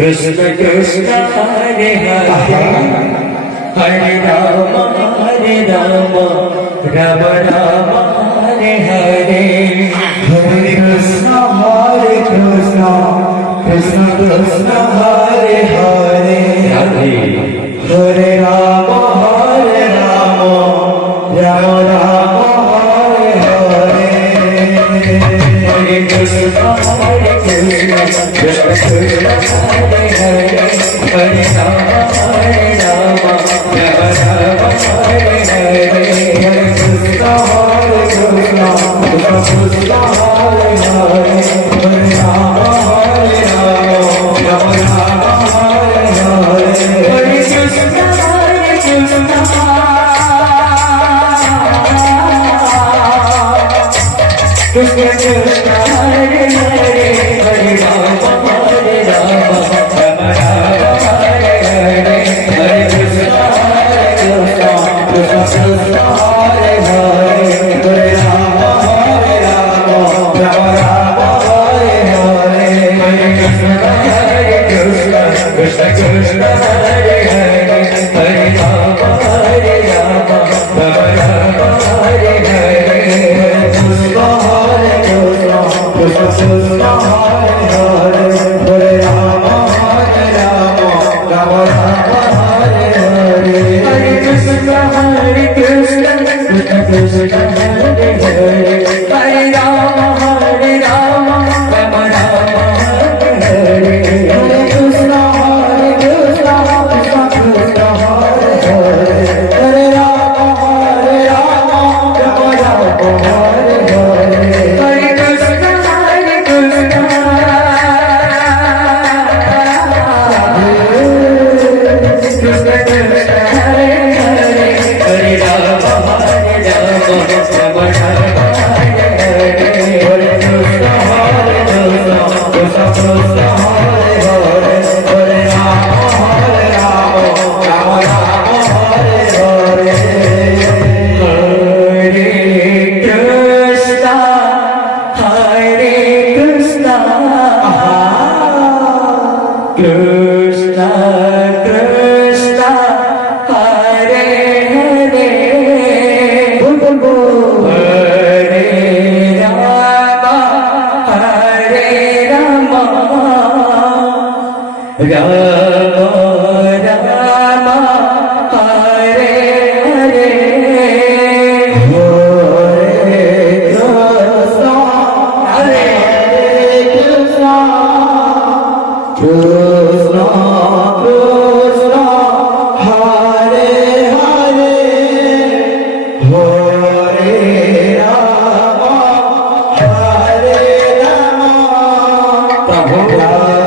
Krishna Krishna Hare Hare Hare Rama Hare Rama Rama Rama Hare Hare Hare Krishna Krishna Krishna Hare Hare Hare Rama Rama Rama Hare Hare Hare Krishna Krishna Krishna Hare Hare Hare Rama Rama Rama Hare Hare Hare Krishna Krishna Krishna Hare Hare Hare Rama Rama Rama Hare Hare Hare Krishna Krishna Krishna Hare Hare Hare Rama Rama Rama Hare Hare Hare Krishna Krishna Krishna Hare Hare Hare Rama Rama Rama Hare Hare Hare Krishna Krishna Krishna Hare Hare Hare Rama Rama Rama Hare Hare Krishna Krishna Hare Hare Hare Rama Rama Rama Hare Hare Hare Krishna Krishna Krishna Hare Hare Hare Rama Rama Rama Hare Hare Hare Krishna Krishna Krishna Hare Hare Hare Rama Rama Rama Hare Hare Hare Krishna Krishna Krishna Hare Hare Hare Rama Rama Rama Hare Hare Hare Krishna Krishna Krishna Hare Hare Hare Rama Rama Rama Hare Hare Hare Krishna Krishna Krishna Krishna Hare Hare Bol bol Hare Rama Rama Rama Hare Hare Hare Krishna Krishna Krishna Hare Hare Hare Rama Rama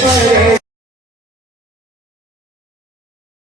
Hare